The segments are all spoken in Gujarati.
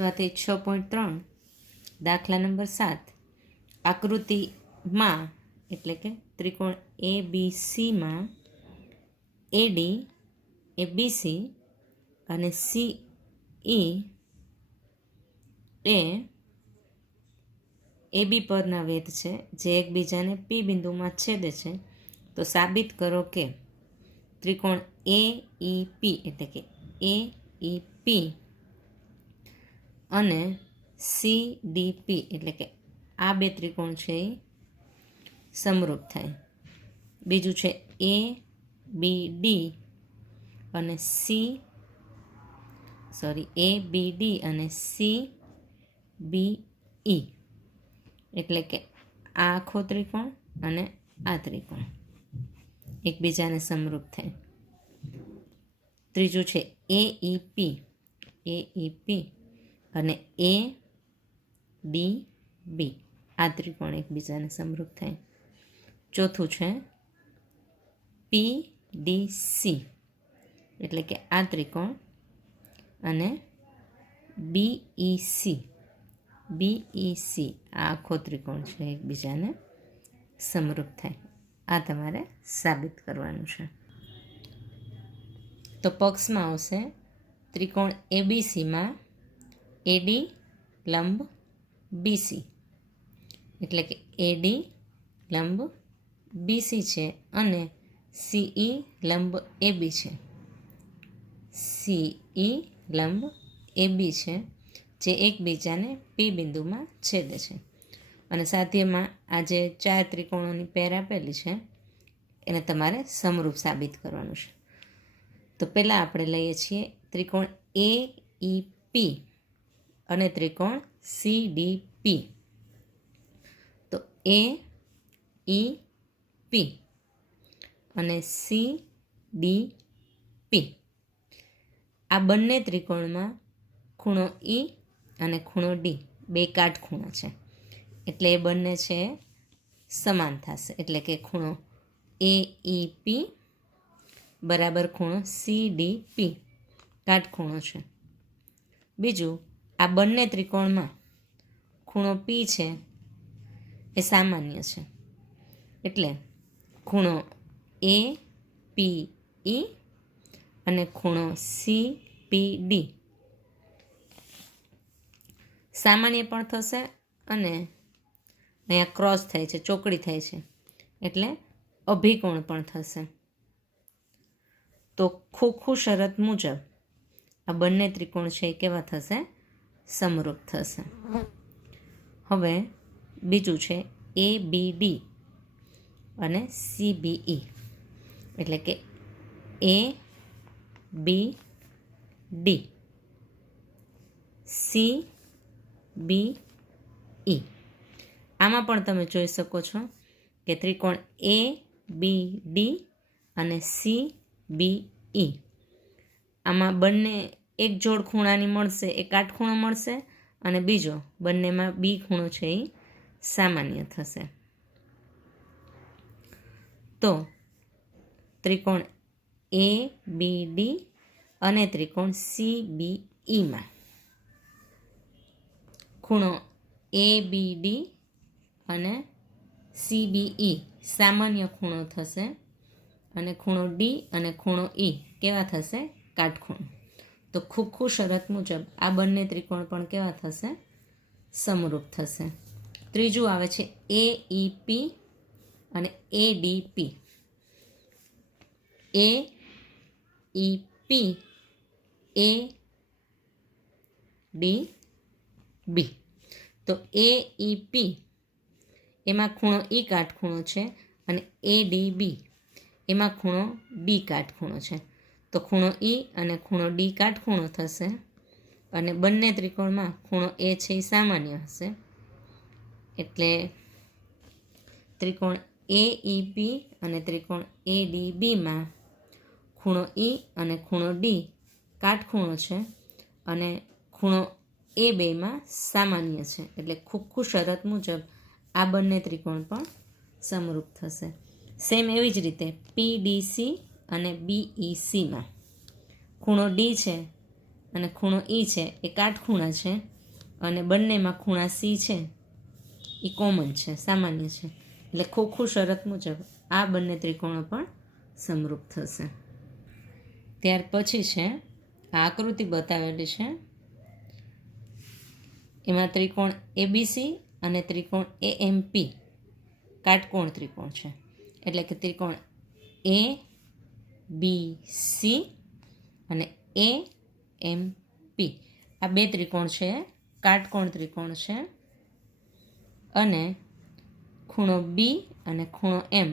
સ્વાધ્યાય 6.3 દાખલા નંબર 7 આકૃતિમાં એટલે કે ત્રિકોણ ABCમાં AD એ BC અને CE એ AB પરના વેધ છે જે એકબીજાને P બિંદુમાં છેદે છે. તો સાબિત કરો કે ત્રિકોણ AEP એટલે કે AEP અને CDP એટલે કે આ બે ત્રિકોણ છે એ સમરૂપ થાય. બીજું છે ABD અને ABD અને CBE એટલે કે આ આખો ત્રિકોણ અને આ ત્રિકોણ એકબીજાને સમરૂપ થાય. ત્રીજું છે AEP અને ADB આ ત્રિકોણ એકબીજાને સમરૂપ થાય. ચોથું છે PDC એટલે કે આ ત્રિકોણ અને BEC આ આખો ત્રિકોણ છે એકબીજાને સમરૂપ થાય. આ તમારે સાબિત કરવાનું છે. તો પક્ષમાં આવશે ત્રિકોણ ABCમાં AD લંબ BC એટલે કે AD લંબ BC છે અને CE લંબ AB છે. CE લંબ AB છે જે એકબીજાને P બિંદુમાં છેદે છે. અને સાધ્યમાં આ જે 4 ત્રિકોણોની પેર આપેલી છે એને તમારે સમરૂપ સાબિત કરવાનું છે. તો પહેલાં આપણે લઈએ છીએ ત્રિકોણ AEP અને ત્રિકોણ CDP. તો AEP અને CDP આ બંને ત્રિકોણમાં ખૂણો E અને ખૂણો D બે કાટખૂણા છે એટલે એ બંને છે સમાન થશે. એટલે કે ખૂણો AEP બરાબર ખૂણો CDP કાટખૂણો છે. બીજું આ બંને ત્રિકોણમાં ખૂણો P છે એ સામાન્ય છે એટલે ખૂણો APE અને ખૂણો CPD સામાન્ય પણ થશે અને અહીંયા ક્રોસ થાય છે, ચોકડી થાય છે એટલે અભિકોણ પણ થશે. તો ખોખું શરત મુજબ આ બંને ત્રિકોણ છે એ કેવા થશે? સમરૂપ થશે. હવે બીજું છે ABD અને CBE એટલે કે ABD CBE આમાં પણ તમે જોઈ શકો છો કે ત્રિકોણ ABD અને CBE આમાં બંને એક જોડ ખૂણાની મળશે, એક કાટખૂણો મળશે અને બીજો બંનેમાં B ખૂણો છે એ સામાન્ય થશે. તો ત્રિકોણ ABD અને ત્રિકોણ CBEમાં ખૂણો ABD અને CBE સામાન્ય ખૂણો થશે અને ખૂણો D અને ખૂણો E કેવા થશે? કાટખૂણો. તો ખોખું શરત મુજબ આ બંને ત્રિકોણ પણ કેવા થશે? સમરૂપ થશે. ત્રીજું આવે છે AEP અને ADP. AEP ADB તો AEP એમાં ખૂણો E કાટખૂણો છે અને ADB એમાં ખૂણો D કાટખૂણો છે. તો ખૂણો E અને ખૂણો D કાટખૂણો થશે અને બંને ત્રિકોણમાં ખૂણો A છે એ સામાન્ય હશે એટલે ત્રિકોણ AEP અને ત્રિકોણ ADBમાં ખૂણો E અને ખૂણો D કાટખૂણો છે અને ખૂણો A બેમાં સામાન્ય છે એટલે ખોખું શરત મુજબ આ બંને ત્રિકોણ પણ સમરૂપ થશે. સેમ એવી જ રીતે PDC અને BECમાં ખૂણો D છે અને ખૂણો ઈ છે એ કાટખૂણા છે અને બંનેમાં ખૂણા સી છે એ કોમન છે, સામાન્ય છે. એટલે ખોખું શરત મુજબ આ બંને ત્રિકોણો પણ સમરૂપ થશે. ત્યાર પછી છે આ આકૃતિ બતાવેલી છે, એમાં ત્રિકોણ એબીસી અને ત્રિકોણ એએમપી કાટકોણ ત્રિકોણ છે. એટલે કે ત્રિકોણ એ બી સી અને એએમપી આ બે ત્રિકોણ છે કાટકોણ ત્રિકોણ છે અને ખૂણો બી અને ખૂણો એમ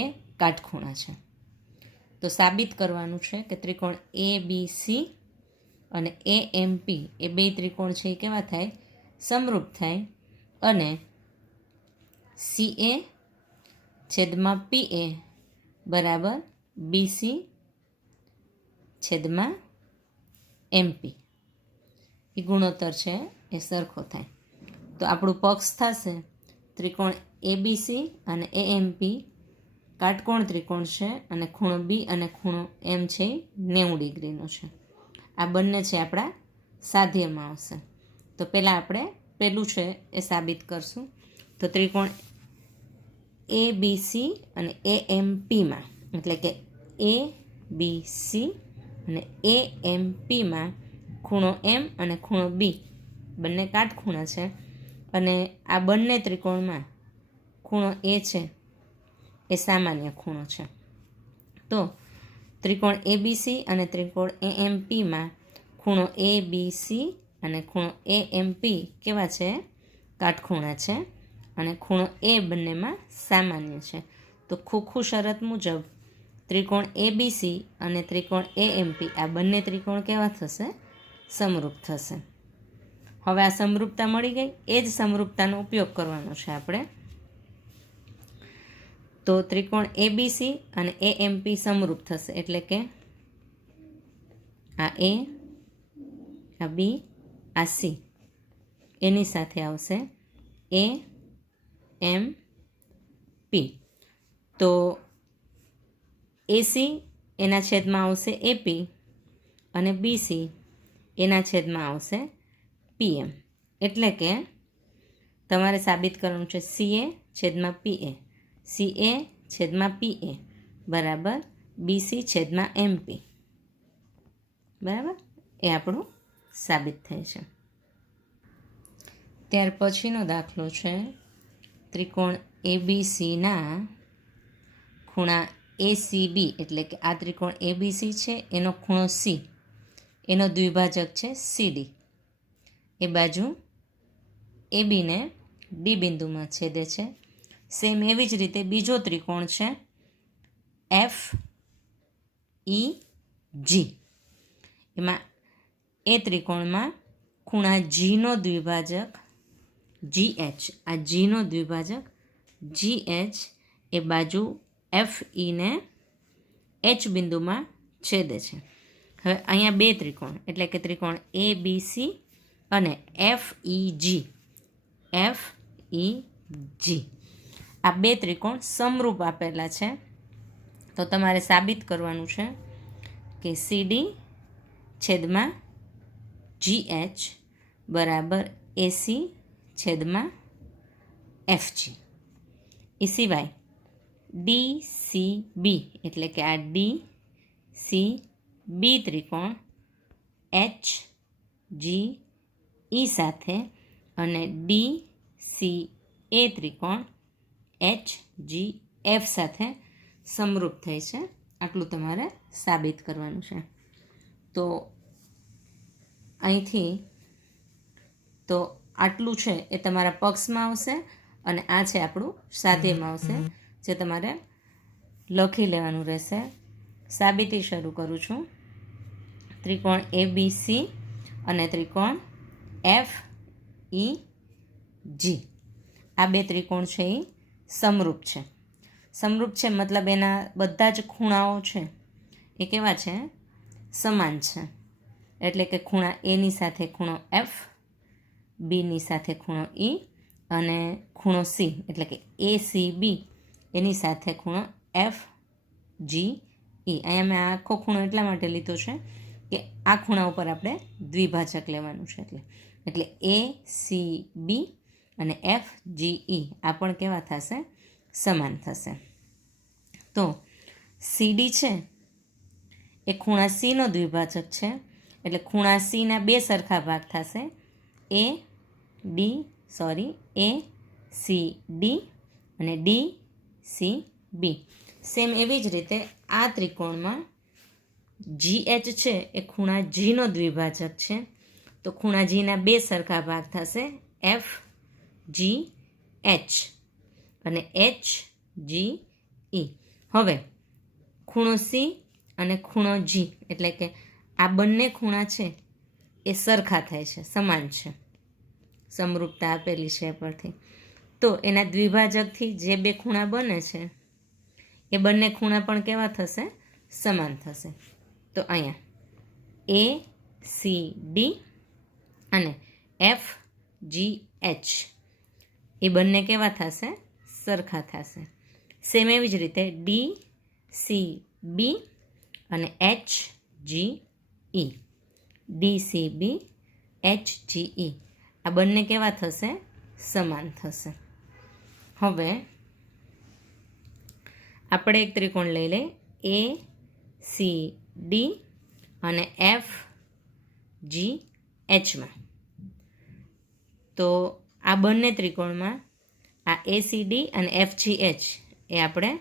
એ કાટખૂણા છે. તો સાબિત કરવાનું છે કે ત્રિકોણ એ બી સી અને એએમપી એ બે ત્રિકોણ છે એ કેવા થાય? સમરૂપ થાય. અને સી એ છેદમાં પી એ બરાબર બીસી છેદમાં એમપી એ ગુણોત્તર છે એ સરખો થાય. તો આપણું પક્ષ થશે ત્રિકોણ એબીસી અને એએમપી કાટકોણ ત્રિકોણ છે અને ખૂણો બી અને ખૂણો એમ છે એ 90 ડિગ્રીનો છે. આ બંને છે આપણા સાધ્યમાં આવશે. તો પહેલાં આપણે પહેલું છે એ સાબિત કરશું. તો ત્રિકોણ એ બી સી અને એએમપીમાં એટલે કે એ બી સી અને એએમપીમાં ખૂણો એમ અને ખૂણો બી બંને કાટખૂણા છે અને આ બંને ત્રિકોણમાં ખૂણો એ છે એ સામાન્ય ખૂણો છે. તો ત્રિકોણ એબીસી અને ત્રિકોણ એએમપીમાં ખૂણો એ બી સી અને ખૂણો એએમપી કેવા છે? કાટખૂણા છે અને ખૂણો એ બંનેમાં સામાન્ય છે. તો ખોખું શરત મુજબ ત્રિકોણ એબીસી અને ત્રિકોણ એએમપી આ બંને ત્રિકોણ કેવા થશે? સમરૂપ થશે. હવે આ સમરૂપતા મળી ગઈ, એ જ સમરૂપતાનો ઉપયોગ કરવાનો છે આપણે. તો ત્રિકોણ એબીસી અને એએમપી સમરૂપ થશે એટલે કે આ એ, આ બી, આ સી એની સાથે આવશે એ એમ પી. તો એસી એના છેદમાં આવશે એપી અને બીસી એના છેદમાં આવશે પીએમ. એટલે કે તમારે સાબિત કરવાનું છે સીએ છેદમાં પીએ, સીએ છેદમાં પીએ બરાબર બીસી છેદમાં એમપી. બરાબર, એ આપણું સાબિત થાય છે. ત્યાર પછીનો દાખલો છે ત્રિકોણ એબીસીના ખૂણા એસીબી એટલે કે આ ત્રિકોણ એબીસી છે એનો ખૂણો સી એનો દ્વિભાજક છે સીડી. એ બાજુ એબીને ડી બિંદુમાં છેદે છે. સેમ એવી જ રીતે બીજો ત્રિકોણ છે એફ ઈ જી. એમાં એ ત્રિકોણમાં ખૂણા જીનો દ્વિભાજક જીએચ, આ જીનો દ્વિભાજક જીએચ એ બાજુ એફ ઈને એચ બિંદુમાં છેદે છે. હવે અહીંયા બે ત્રિકોણ એટલે કે ત્રિકોણ એ બી સી અને એફ ઈ જી, એફ ઈ જી આ બે ત્રિકોણ સમરૂપ આપેલા છે. તો તમારે સાબિત કરવાનું છે કે સીડી છેદમાં જીએચ બરાબર એસી છેદમાં એફજી. એ સિવાય ડી સી બી એટલે કે આ ડી સી બી ત્રિકોણ એચ જી ઈ સાથે અને ડી સી એ ત્રિકોણ એચ જી એફ સાથે સમરૂપ થાય છે. આટલું તમારે સાબિત કરવાનું છે. તો અહીંથી તો આટલું છે એ તમારા પક્ષમાં આવશે અને આ છે આપણું સાધ્યમાં આવશે, જે તમારે લખી લેવાનું રહેશે. સાબિતી શરૂ કરું છું. ત્રિકોણ એ બી સી અને ત્રિકોણ એફ ઈ જી આ બે ત્રિકોણ છે એ સમરૂપ છે. સમરૂપ છે મતલબ એના બધા જ ખૂણાઓ છે એ કેવા છે? સમાન છે. એટલે કે ખૂણા એની સાથે ખૂણો એફ, બીની સાથે ખૂણો ઈ અને ખૂણો સી એટલે કે એ સી બી એની સાથે ખૂણો એફ જી ઈ. અહીંયા મેં આખો ખૂણો એટલા માટે લીધો છે કે આ ખૂણા ઉપર આપણે દ્વિભાજક લેવાનું છે. એટલે એ સી બી અને એફ જી ઈ આ પણ કેવા થશે? સમાન થશે. તો સીડી છે એ ખૂણા સીનો દ્વિભાજક છે, એટલે ખૂણા સીના બે સરખા ભાગ થશે, એ સી ડી અને ડી સી બી. સેમ એવી જ રીતે આ ત્રિકોણમાં જી એચ છે એ ખૂણા જીનો દ્વિભાજક છે, તો ખૂણા જીના બે સરખા ભાગ થશે, એફ જી એચ અને એચ જી ઈ. હવે ખૂણો સી અને ખૂણો જી એટલે કે આ બંને ખૂણા છે એ સરખા થાય છે, સમાન છે, સમરૂપતા આપેલી છે પરથી. તો એના દ્વિભાજકથી જે બે ખૂણા બને છે એ બંને ખૂણા પણ કેવા થશે? સમાન થશે. તો અહીંયા એ સી ડી અને એફ જી એચ એ બંને કેવા થશે? સરખા થશે. સેમ એવી જ રીતે ડી સી બી અને H G E, D C B H G E આ બંને કેવા થશે? સમાન થશે. હવે આપણે એક ત્રિકોણ લઈ લઈએ, એ સી ડી અને એફ જી એચમાં. તો આ બંને ત્રિકોણમાં આ એ સી ડી અને એફ જી એચ એ આપણે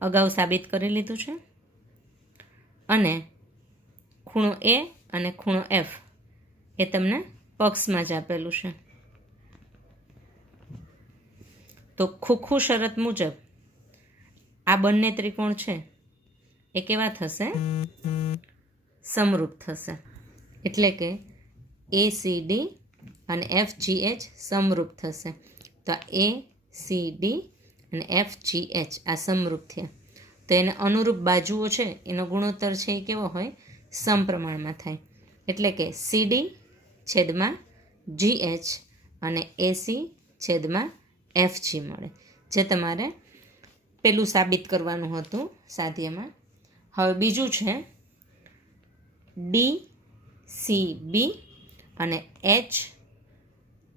અગાઉ સાબિત કરી લીધું છે, અને ખૂણો એ અને ખૂણો એફ એ તમને પક્ષમાં જ આપેલું છે. તો ખોખું શરત મુજબ આ બંને ત્રિકોણ છે એ કેવા થશે? સમરૂપ થશે. એટલે કે એ સી ડી અને એફ જી એચ સમરૂપ થશે. તો એ સી ડી અને એફ જી એચ આ સમરૂપ થયા. તો એને અનુરૂપ બાજુઓ છે એનો ગુણોત્તર છે એ કેવો હોય? સમપ્રમાણમાં થાય. એટલે કે સી ડી છેદમાં જી એચ અને એસી છેદમાં એફ જી મળે, જે તમારે પેલું સાબિત કરવાનું હતું સાધ્યમાં. હવે બીજું છે ડી સી બી અને એચ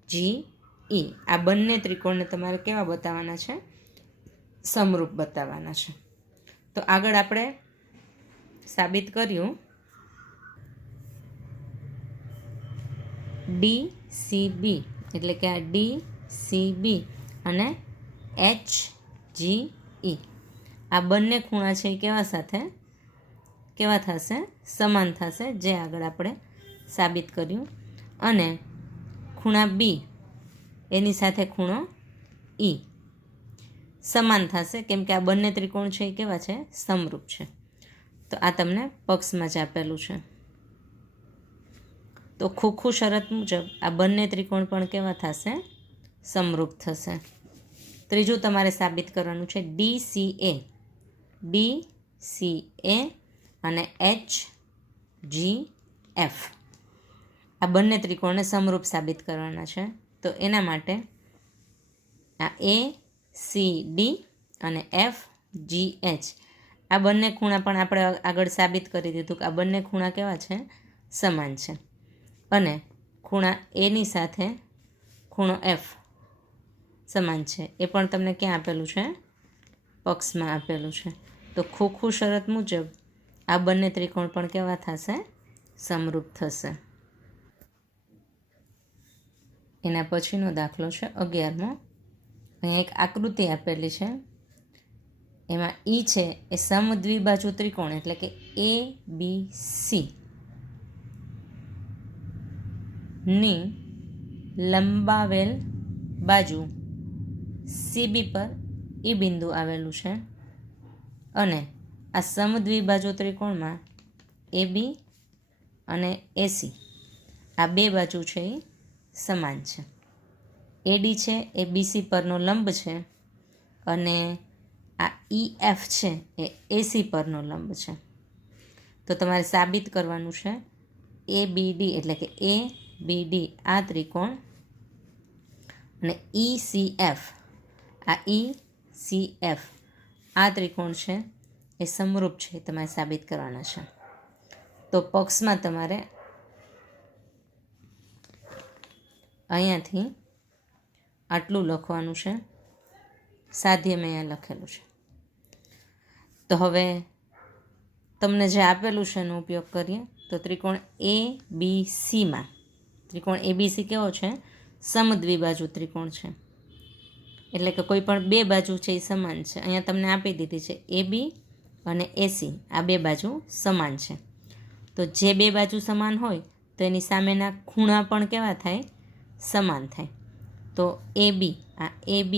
જી ઈ આ બંને ત્રિકોણને તમારે કેવા બતાવવાના છે? સમરૂપ બતાવવાના છે. તો આગળ આપણે સાબિત કર્યું ડી સી બી એટલે કે આ ડી સી બી અને એચ જી ઈ આ બંને ખૂણા છે એ કેવા થશે? સમાન થશે, જે આગળ આપણે સાબિત કર્યું. અને ખૂણા બી એની સાથે ખૂણો ઈ સમાન થશે, કેમ કે આ બંને ત્રિકોણ છે એ કેવા છે? સમરૂપ છે. તો આ તમને પક્ષમાં જ આપેલું છે. તો ખોખું શરત મુજબ આ બંને ત્રિકોણ પણ કેવા થશે? સમરૂપ થશે. ત્રીજું તમારે સાબિત કરવાનું છે ડી સી એ અને એચ જી એફ આ બંને ત્રિકોણને સમરૂપ સાબિત કરવાના છે. તો એના માટે આ એ સી ડી અને એફ જી એચ આ બંને ખૂણા પણ આપણે આગળ સાબિત કરી દીધું કે આ બંને ખૂણા કેવા છે? સમાન છે. અને ખૂણા એની સાથે ખૂણો એફ સમાન છે, એ પણ તમને ક્યાં આપેલું છે? પક્ષમાં આપેલું છે. તો ખોખું શરત મુજબ આ બંને ત્રિકોણ પણ કેવા થશે? સમરૂપ થશે. એના પછીનો દાખલો છે 11મો. અહીંયા એક આકૃતિ આપેલી છે, એમાં ઈ છે એ સમદ્વિબાજુ ત્રિકોણ એટલે કે એ બી સી ની લંબાવેલ બાજુ સીબી પર ઈ બિંદુ આવેલું છે, અને આ સમદ્વિબાજુ ત્રિકોણમાં એ બી અને એસી આ બે બાજુ છે એ સમાન છે. એડી છે એ બીસી પરનો લંબ છે, અને આ ઈ એફ છે એ એસી પરનો લંબ છે. તો તમારે સાબિત કરવાનું છે એ બી ડી એટલે કે એ બી ડી આ ત્રિકોણ અને ઈ સી એફ આ ત્રિકોણ છે એ સમરૂપ છે, તમારે સાબિત કરવાના છે. તો પક્ષમાં તમારે અહીંયાથી આટલું લખવાનું છે, સાધ્ય મેં અહીંયા લખેલું છે. તો હવે તમને જે આપેલું છે એનો ઉપયોગ કરીએ. તો ત્રિકોણ ABCમાં ત્રિકોણ ABC કેવો છે? સમદ્વિબાજુ ત્રિકોણ છે, એટલે કે કોઈ પણ બે બાજુ છે એ સમાન છે. અહીંયા તમને આપી દીધી છે AB અને AC, આ બે બાજુ સમાન છે. તો જે બે બાજુ સમાન હોય તો એની સામેના ખૂણા પણ કેવા થાય? સમાન થાય. તો AB, આ AB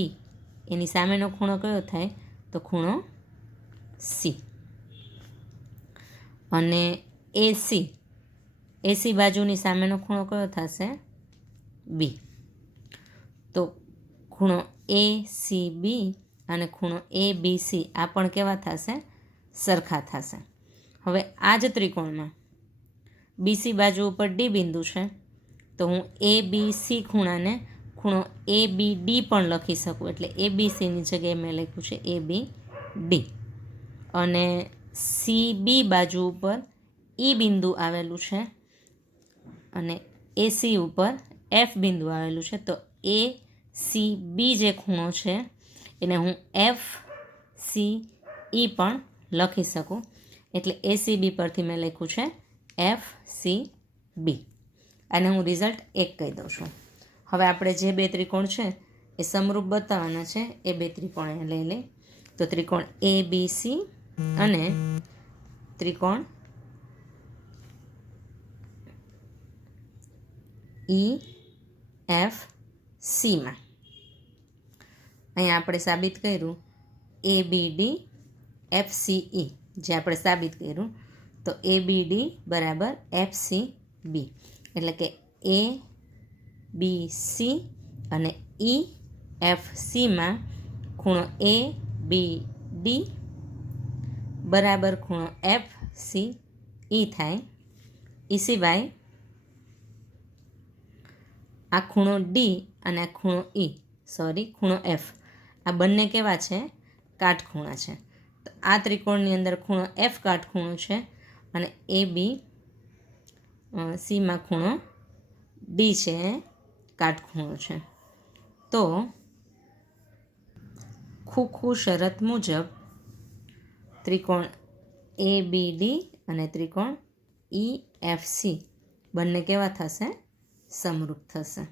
એની સામેનો ખૂણો કયો થાય? તો ખૂણો C. અને AC બાજુની સામેનો ખૂણો કયો થશે? B. તો ખૂણો ACB અને ખૂણો ABC આ પણ કેવા થશે? સરખા થશે. હવે આ જ ત્રિકોણમાં BC બાજુ ઉપર D બિંદુ છે, તો હું ABC ખૂણાને ખૂણો ABD પણ લખી શકું. એટલે ABCની જગ્યાએ મેં લખ્યું છે ABD. અને CB બાજુ ઉપર E બિંદુ આવેલું છે અને AC ઉપર F બિંદુ આવેલું છે. તો ACB જે ખૂણો છે એને હું FCE પણ લખી શકું. એટલે ACB પરથી મેં લખ્યું છે FCB. અને હું રિઝલ્ટ 1 કહી દઉં છું. હવે આપણે જે બે ત્રિકોણ છે એ સમરૂપ બતાવવાના છે, એ બે ત્રિકોણ લઈ લઈ. તો ત્રિકોણ ABC અને ત્રિકોણ EFCમાં અહીંયા આપણે સાબિત કર્યું ABD FCE, જે આપણે સાબિત કર્યું. તો ABD બરાબર FCB, એટલે કે ABC અને EFCમાં ખૂણો ABD બરાબર ખૂણો FCE થાય. એ સિવાય આ ખૂણો D અને આ ખૂણો ખૂણો F આ બંને કેવા છે? કાટખૂણા છે. તો આ ત્રિકોણની અંદર ખૂણો F કાટખૂણો છે અને ABCમાં ખૂણો D છે કાટખૂણો છે. તો ખુખુ શરત મુજબ ત્રિકોણ ABD અને ત્રિકોણ EFC બંને કેવા થશે? સમરૂપ થશે.